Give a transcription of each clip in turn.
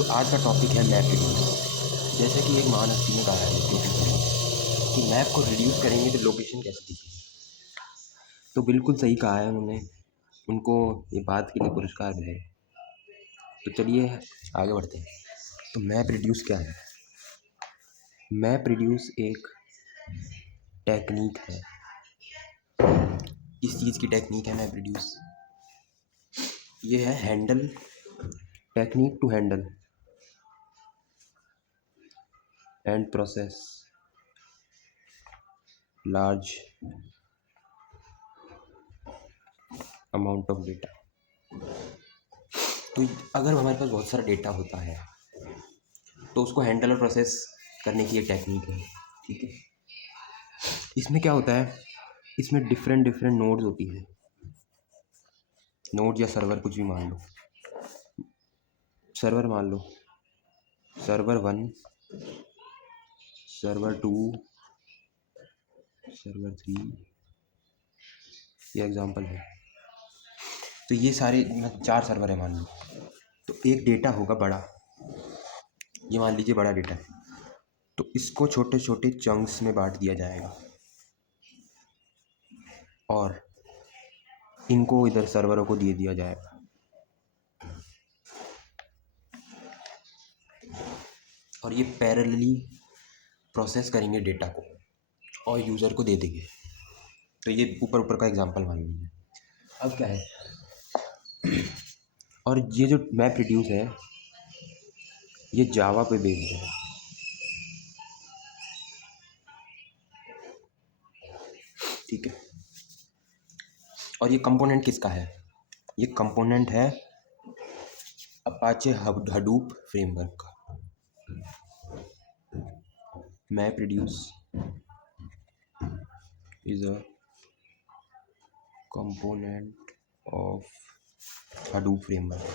तो आज का टॉपिक है मैप रिड्यूस। जैसे कि एक महान हस्ती ने कहा है कि मैप को रिड्यूस करेंगे तो लोकेशन कैसे दिखेगी। तो बिल्कुल सही कहा है उन्होंने, उनको ये बात के लिए पुरस्कार मिलेगा। तो चलिए आगे बढ़ते हैं। तो मैप रिड्यूस क्या है? मैप रिड्यूस एक टेक्निक है। किस चीज़ की टेक्निक है मैप रिड्यूस? ये है handle technique to handle and process large amount of data. तो अगर हमारे पास बहुत सारा डेटा होता है तो उसको हैंडल और प्रोसेस करने की ये टेक्निक है। ठीक है, इसमें क्या होता है, इसमें डिफरेंट डिफरेंट नोड्स होती है। नोड या सर्वर कुछ भी मान लो, सर्वर मान लो, सर्वर 1, सर्वर 2, सर्वर 3, ये एग्जांपल है। तो ये सारे 4 सर्वर है मान लो। तो एक डेटा होगा बड़ा, ये मान लीजिए बड़ा डेटा है, तो इसको छोटे छोटे चंक्स में बांट दिया जाएगा और इनको इधर सर्वरों को दे दिया जाएगा। और ये पैरेलली प्रोसेस करेंगे डेटा को और यूज़र को दे देंगे। तो ये ऊपर ऊपर का एग्जांपल मान लीजिए। अब क्या है, और ये जो मैप रिड्यूस है ये जावा पे बेस्ड है। ठीक है, और ये कंपोनेंट किसका है? ये कंपोनेंट है अपाचे हडूप फ्रेमवर्क का। Map reduce is a component of Hadoop framework.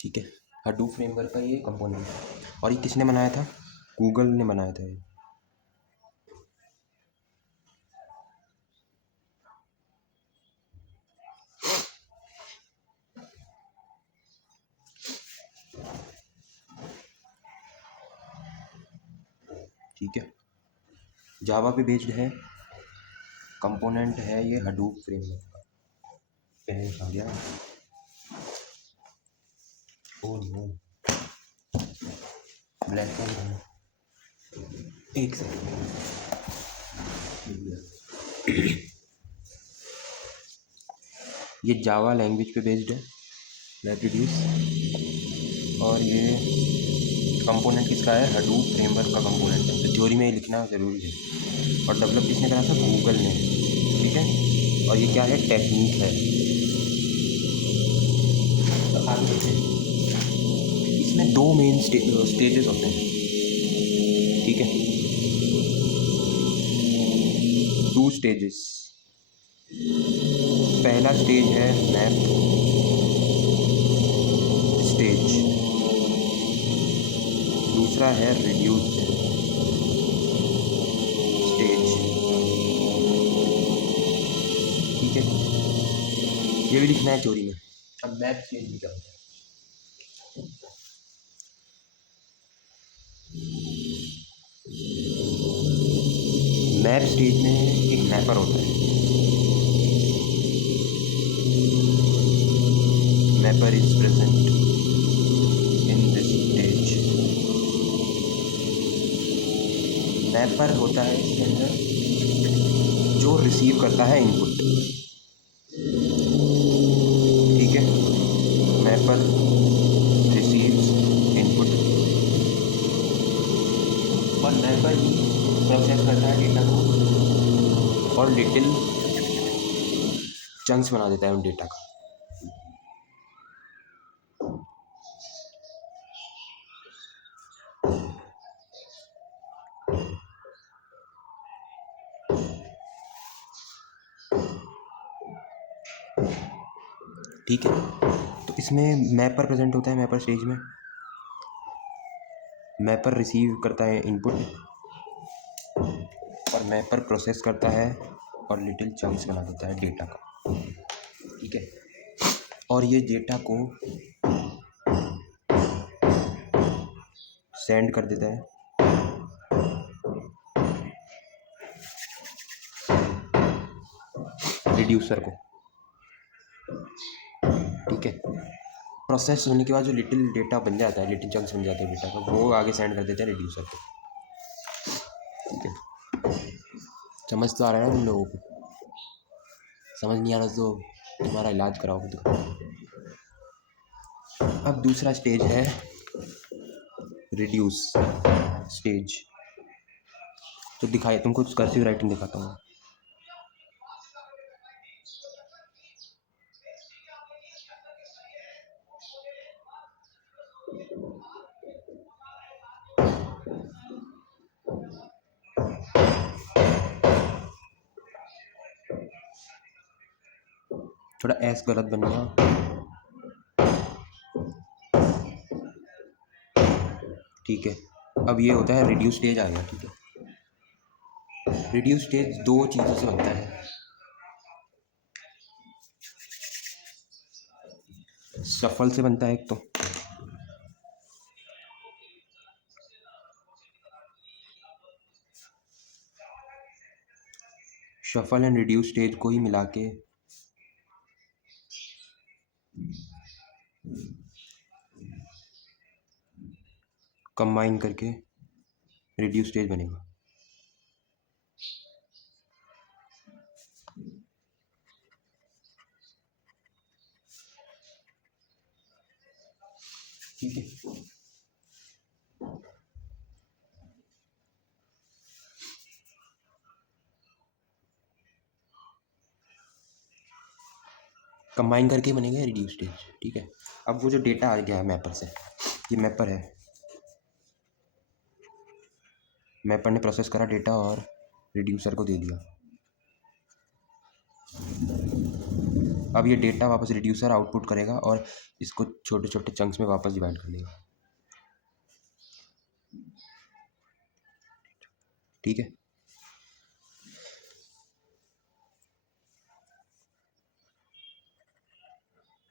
ठीक है, हडूप फ्रेमवर्क का ये कंपोनेंट है। और ये किसने बनाया था? गूगल ने बनाया था ये। ठीक है, जावा पे बेस्ड है, कंपोनेंट है ये हडूप फ्रेमवर्क का। पेन आ गया। Oh no, black pen. एक सेकंड। ये जावा लैंग्वेज पे बेस्ड है मैप रिड्यूस। और ये कंपोनेंट किसका है? हडूप फ्रेमवर्क का कंपोनेंट है। तो थ्योरी में ये लिखना ज़रूरी है। और डेवलप किसने करा था? गूगल ने। ठीक है, और ये क्या है? टेक्निक है। तो आगे बढ़ते हैं। इसमें 2 मेन स्टेजेस होते हैं। ठीक है, 2 स्टेजेस। पहला स्टेज है मैप स्टेज, दूसरा है रिड्यूस स्टेज। ठीक है, ये भी लिखना है थ्योरी में। अब मैप स्टेज भी क्या होता है? मैप स्टेज में एक मैपर होता है। Mapper is present in this stage. Mapper होता है इसके अंदर जो रिसीव करता है इनपुट। ठीक है, मैपर रिसीव्स इनपुट और मैपर ही प्रोसेस करता है डेटा को और लिटिल चंक्स बना देता है उन डेटा का। ठीक है, तो इसमें मैपर प्रेजेंट होता है। मैपर स्टेज में मैपर रिसीव करता है इनपुट और मैपर प्रोसेस करता है और लिटिल चंक्स बना देता है डेटा का। और ये डेटा को सेंड कर देता है रिड्यूसर को। ठीक है, प्रोसेस होने के बाद जो लिटिल डेटा बन जाता है, लिटिल चंक्स बन जाते हैं डेटा का, वो आगे सेंड कर देते हैं रिड्यूसर को। ठीक है, समझ तो आ रहा है ना तुम लोगों को? समझ नहीं आ रहा तो तुम्हारा इलाज कराओ खुद का। अब दूसरा स्टेज है रिड्यूस स्टेज। तो दिखाए तुमको कर्सिव राइटिंग दिखाता हूँ। थोड़ा एस गलत बन गया। ठीक है, अब ये होता है रिड्यूस स्टेज आ गया। ठीक है, रिड्यूस स्टेज दो चीज़ों से बनता है। शफल से बनता है एक तो, शफल एंड रिड्यूस स्टेज को ही मिला के कंबाइन करके रिड्यूस स्टेज बनेगा। ठीक है, कंबाइन करके बनेगा रिड्यूस स्टेज। ठीक है, अब वो जो डेटा आ गया है मैपर से, ये मैपर है, मैपर ने प्रोसेस करा डेटा और रिड्यूसर को दे दिया। अब ये डेटा वापस रिड्यूसर आउटपुट करेगा और इसको छोटे छोटे चंक्स में वापस डिवाइड कर देगा। ठीक है,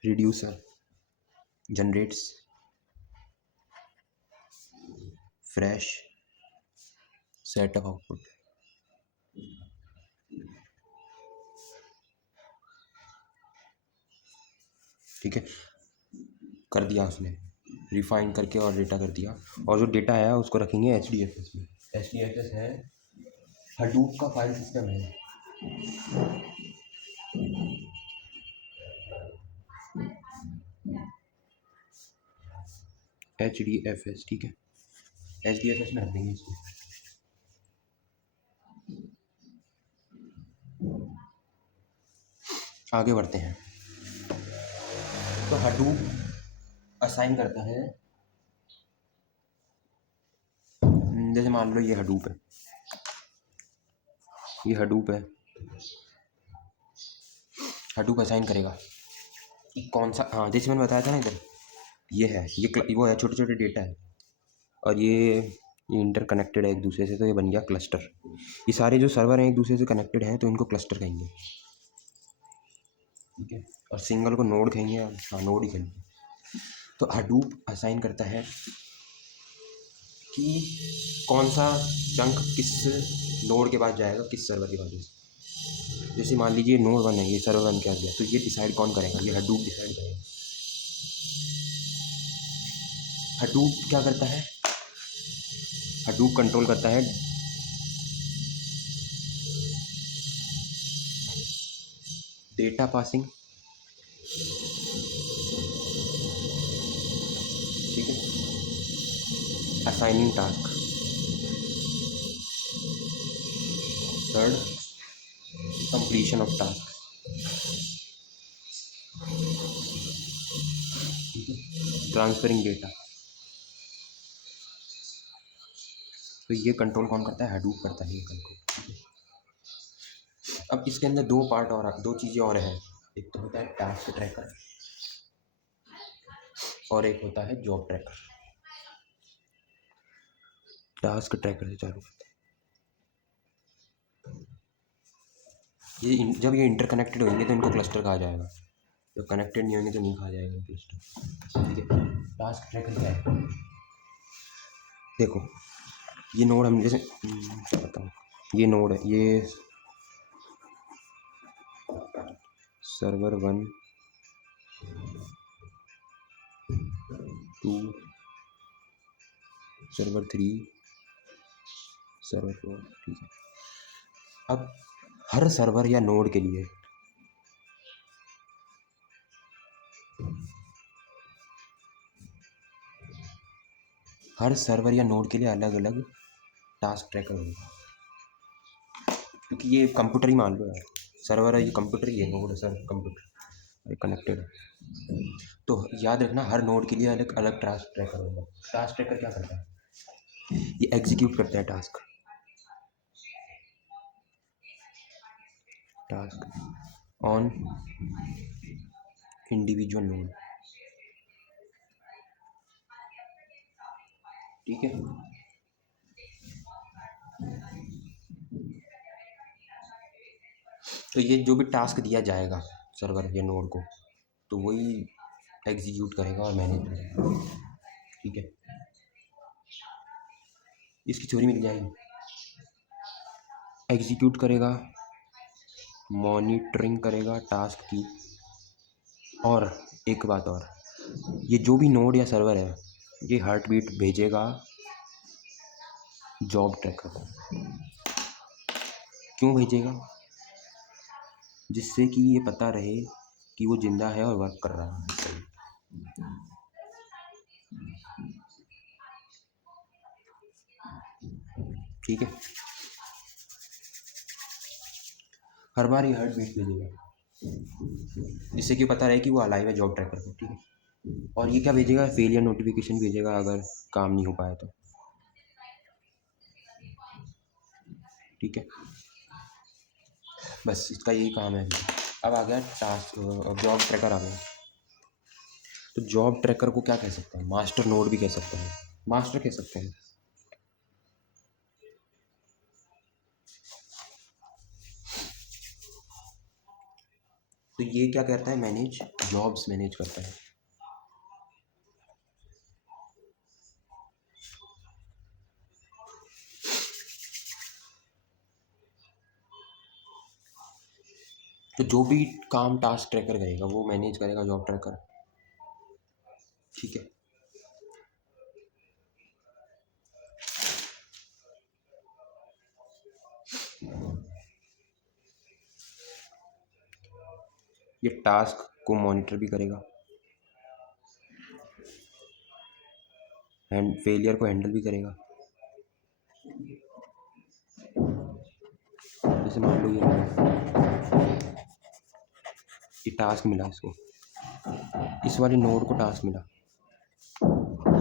reducer generates fresh set of output. ठीक है, कर दिया उसने, रिफाइन करके और डेटा कर दिया, और जो डेटा आया उसको रखेंगे HDFS में। HDFS है हडूप का फाइल सिस्टम है। HDFS, ठीक है, HDFS में रख देंगे इसको। आगे बढ़ते हैं। तो हडूप असाइन करता है, जैसे मान लो ये हडूप है, ये हडूप है, हडूप असाइन करेगा कि कौन सा, हाँ जैसे मैंने बताया था ना, इधर ये है, ये वो है, छोटे छोटे डेटा है, और ये इंटरकनेक्टेड है एक दूसरे से, तो ये बन गया क्लस्टर। ये सारे जो सर्वर हैं एक दूसरे से कनेक्टेड हैं, तो इनको क्लस्टर कहेंगे। ठीक है, और सिंगल को नोड कहेंगे, हाँ नोड ही कहेंगे। तो हडूप असाइन करता है कि कौन सा चंक किस नोड के पास जाएगा, किस सर्वर के पास। जैसे मान लीजिए नोड 1 है, ये सर्वर 1 के पास गया, तो ये डिसाइड कौन करेगा? ये हडूप डिसाइड करेगा। हडूप क्या करता है? हडूप कंट्रोल करता है डेटा पासिंग। ठीक है, assigning task, third completion of task. Transferring data. तो ये कंट्रोल कौन करता है? हडूप करता है ये कंट्रोल। अब इसके अंदर दो पार्ट और, दो चीज़ें और हैं। एक तो होता है टास्क ट्रैकर और एक होता है जॉब ट्रैकर। टास्क ट्रैकर से चालू करते हैं। ये जब ये इंटरकनेक्टेड होंगे तो इनको क्लस्टर कहा जाएगा। जब कनेक्टेड नहीं होंगे तो नहीं खा जाएगा सिस्टम। ठीक है, टास्क ट्रैकर क्या है? देखो ये नोड हम जैसे क्या बताऊँ, ये नोड है, ये सर्वर 1 2 सर्वर 3 सर्वर 4। ठीक है, अब हर सर्वर या नोड के लिए अलग अलग टास्क ट्रैकर होगा, क्योंकि ये कंप्यूटर ही मान लो यार, सर्वर है ये, कंप्यूटर ही है, नोड है सर कंप्यूटर कनेक्टेड है। तो याद रखना हर नोड के लिए अलग अलग टास्क ट्रैकर होगा। टास्क ट्रैकर क्या करता है? ये एग्जीक्यूट करता है टास्क ऑन इंडिविजुअल नोड। ठीक है, तो ये जो भी टास्क दिया जाएगा सर्वर या नोड को, तो वही एग्जीक्यूट करेगा और मैनेज करेगा। ठीक है, इसकी थ्योरी मिल जाएगी। एग्जीक्यूट करेगा, मॉनिटरिंग करेगा टास्क की, और एक बात और, ये जो भी नोड या सर्वर है ये हार्ट बीट भेजेगा जॉब ट्रैकर को। क्यों भेजेगा? जिससे कि ये पता रहे कि वो जिंदा है और वर्क कर रहा है सही। ठीक है, हर बार ये हार्ट बीट भेजेगा जिससे कि पता रहे कि वो अलाइव है जॉब ट्रैकर को। ठीक है, और ये क्या भेजेगा? फेलियर नोटिफिकेशन भेजेगा अगर काम नहीं हो पाया तो। ठीक है, बस इसका यही काम है। अब आ गया टास्क, जॉब ट्रैकर आ गया। तो जॉब ट्रैकर को क्या कह सकते हैं? मास्टर नोड भी कह सकते हैं, मास्टर कह सकते हैं। तो ये क्या करता है? मैनेज जॉब्स मैनेज करता है। तो जो भी काम टास्क ट्रैकर करेगा वो मैनेज करेगा जॉब ट्रैकर। ठीक है, ये टास्क को मॉनिटर भी करेगा, फेलियर को हैंडल भी करेगा। जैसे मान लो ये टास्क मिला इसको, इस वाले नोड को टास्क मिला,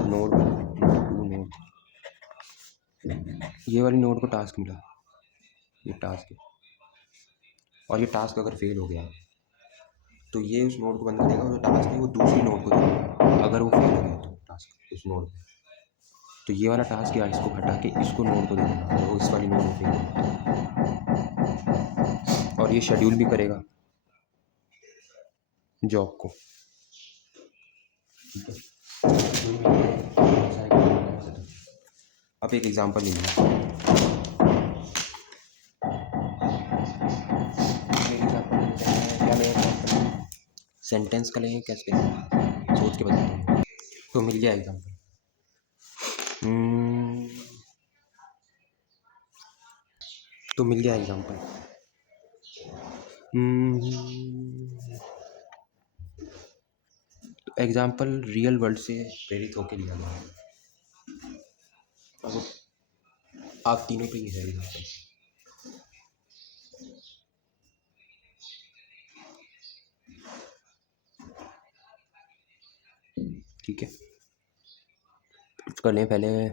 नोड 2 नोड, ये वाली नोड को टास्क मिला, ये टास्क है, और ये टास्क अगर फेल हो गया तो ये उस नोड को बंद करेगा, और टास्क है वो दूसरी नोड को देगा अगर वो फेल हो गया तो टास्क उस नोड पे। तो ये वाला टास्क या इसको हटा के इसको नोड को दे देगा अगर वो इस वाली नोड में फेल हो गया, और ये शेड्यूल भी करेगा जॉब को। ठीक है, अब एक एग्जांपल ले लीजिए, क्या लेंगे? सेंटेंस का लेंगे, कैसे लेंगे सोच के बताता हूँ। तो मिल गया एग्जांपल। तो मिल गया एग्जांपल। तो एग्जांपल रियल वर्ल्ड से प्रेरित होकर लिया गया है। अब आप तीनों पे ही है एग्जांपल। ठीक है, कुछ कर लें पहले।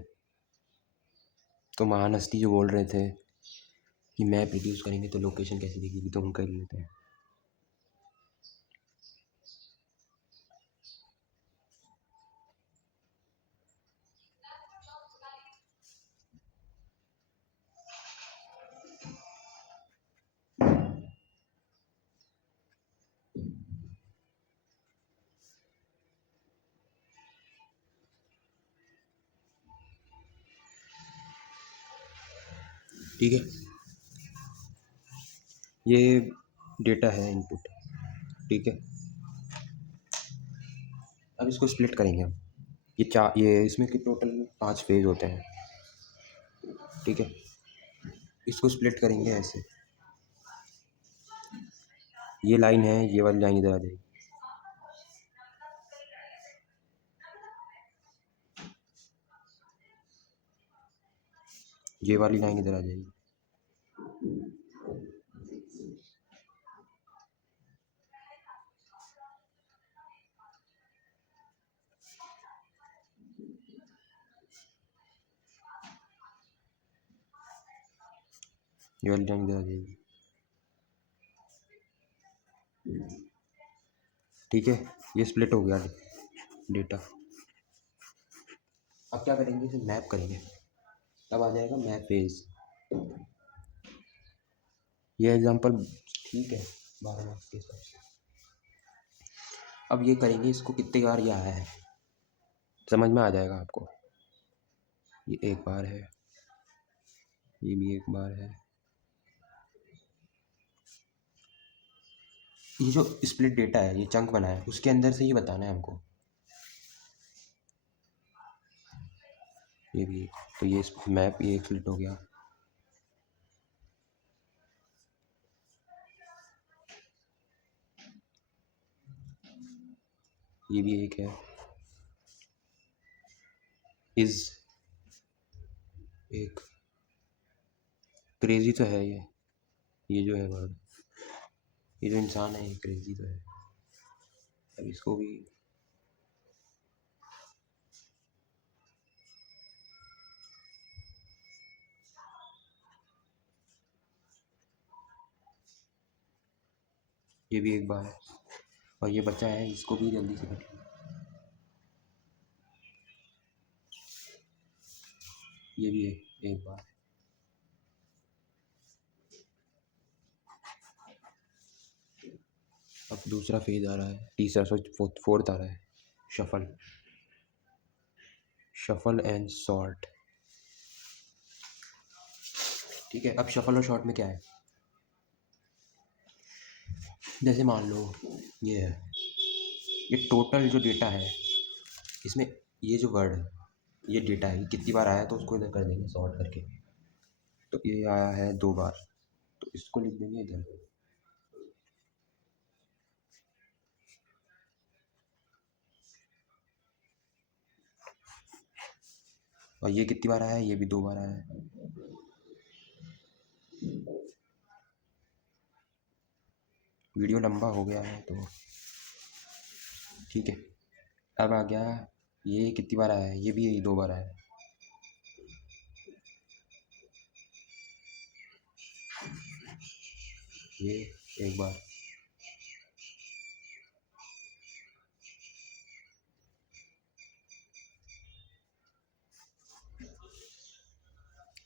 तो महान हस्ती जो बोल रहे थे कि मैप रिड्यूस करेंगे तो लोकेशन कैसे दिखेगी, तो उनका ही लेते हैं। ठीक है, ये डेटा है इनपुट। ठीक है, अब इसको स्प्लिट करेंगे हम। ये इसमें कि टोटल 5 फेज होते हैं। ठीक है, इसको स्प्लिट करेंगे ऐसे। ये लाइन है, ये वाली लाइन इधर आ जाएगी। ये वाली लाइन इधर आ जाएगी। ये वाली लाइन इधर आ जाएगी। ठीक है, ये स्प्लिट हो गया डेटा। अब क्या करेंगे, इसे मैप करेंगे। तब आ जाएगा मैप फेज। ये एग्जांपल ठीक है 12 मार्क्स के हिसाब से। अब ये करेंगे, इसको कितने बार ये आया है समझ में आ जाएगा आपको। ये एक बार है, ये भी एक बार है। ये जो स्प्लिट डेटा है, ये चंक बना है, उसके अंदर से ये बताना है हमको। ये भी, तो ये मैप ये एक स्प्लिट हो गया। ये भी एक है, इज एक। क्रेजी तो है ये जो है वर्ड, ये जो इंसान है ये क्रेजी तो है। अब इसको भी ये भी एक बार है, और ये बचा है, इसको भी जल्दी से कर लो। ये भी एक बार। अब दूसरा फेज आ रहा है, तीसरा फोर्थ आ रहा है, शफल एंड सॉर्ट। ठीक है, अब शफल और शॉर्ट में क्या है, जैसे मान लो ये है, ये टोटल जो डेटा है इसमें, ये जो वर्ड है ये डेटा है, ये कितनी बार आया तो उसको इधर कर देंगे सॉर्ट करके। तो ये आया है 2 बार, तो इसको लिख देंगे इधर। और ये कितनी बार आया है, ये भी 2 बार आया है। वीडियो लंबा हो गया है तो ठीक है। अब आ गया, ये कितनी बार आया है, ये भी 2 बार आया है। ये एक बार।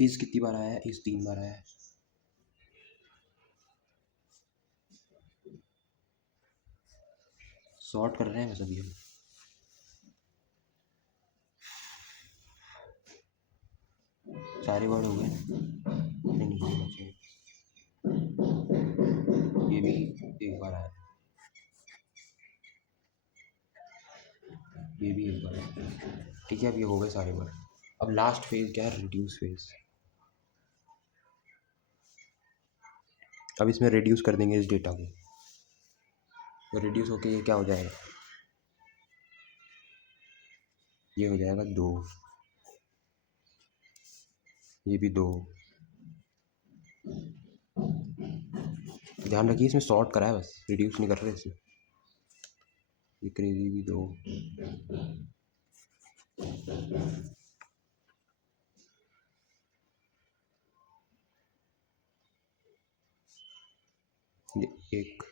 इस कितनी बार आया है, इस 3 बार आया है। सॉर्ट कर रहे हैं सभी हम। सारे वर्ड हो गए, नहीं होना चाहिए। ये भी एक बार आया, ये भी एक बार आया। ठीक है, अब ये हो गए सारे वर्ड। अब लास्ट फेज क्या है, रिड्यूस फेज। अब इसमें रिड्यूस कर देंगे इस डेटा को, तो रिड्यूस होके ये क्या हो जाएगा, ये हो जाएगा 2, ये भी 2। ध्यान रखिए इसमें सॉर्ट करा है बस, रिड्यूस नहीं कर रहे इसमें। ये क्रेजी भी 2। ये एक।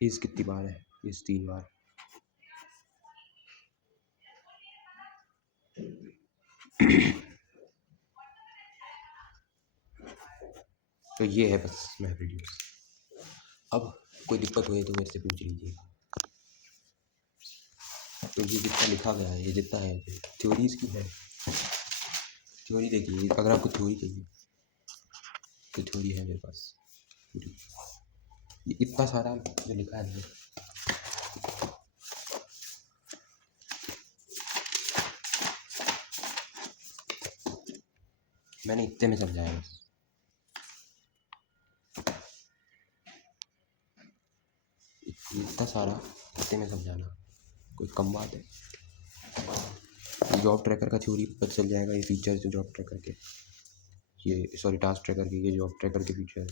इस कितनी बार है, इस 3 बार। तो ये है बस मैप रिड्यूस। अब कोई दिक्कत हुई तो मेरे से पूछ लीजिए। तो ये जितना लिखा गया है, ये जितना है थ्योरी इसकी है। थ्योरी देखिए, अगर आपको थ्योरी चाहिए तो थ्योरी है मेरे पास पूरी। ये इतना सारा जो लिखा है अंदर, मैंने इतने में समझाया बस। इतना सारा इतने में समझाना कोई कम बात है। जॉब ट्रैकर का थ्योरी पता चल जाएगा, ये फीचर्स जो जॉब ट्रैकर के, ये सॉरी टास्क ट्रैकर के, ये जॉब ट्रैकर के फीचर है।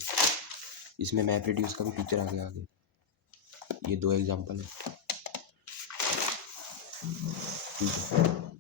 इसमें मैप रिड्यूस का भी फीचर आ गया आगे। ये 2 एग्जांपल है, ठीक है।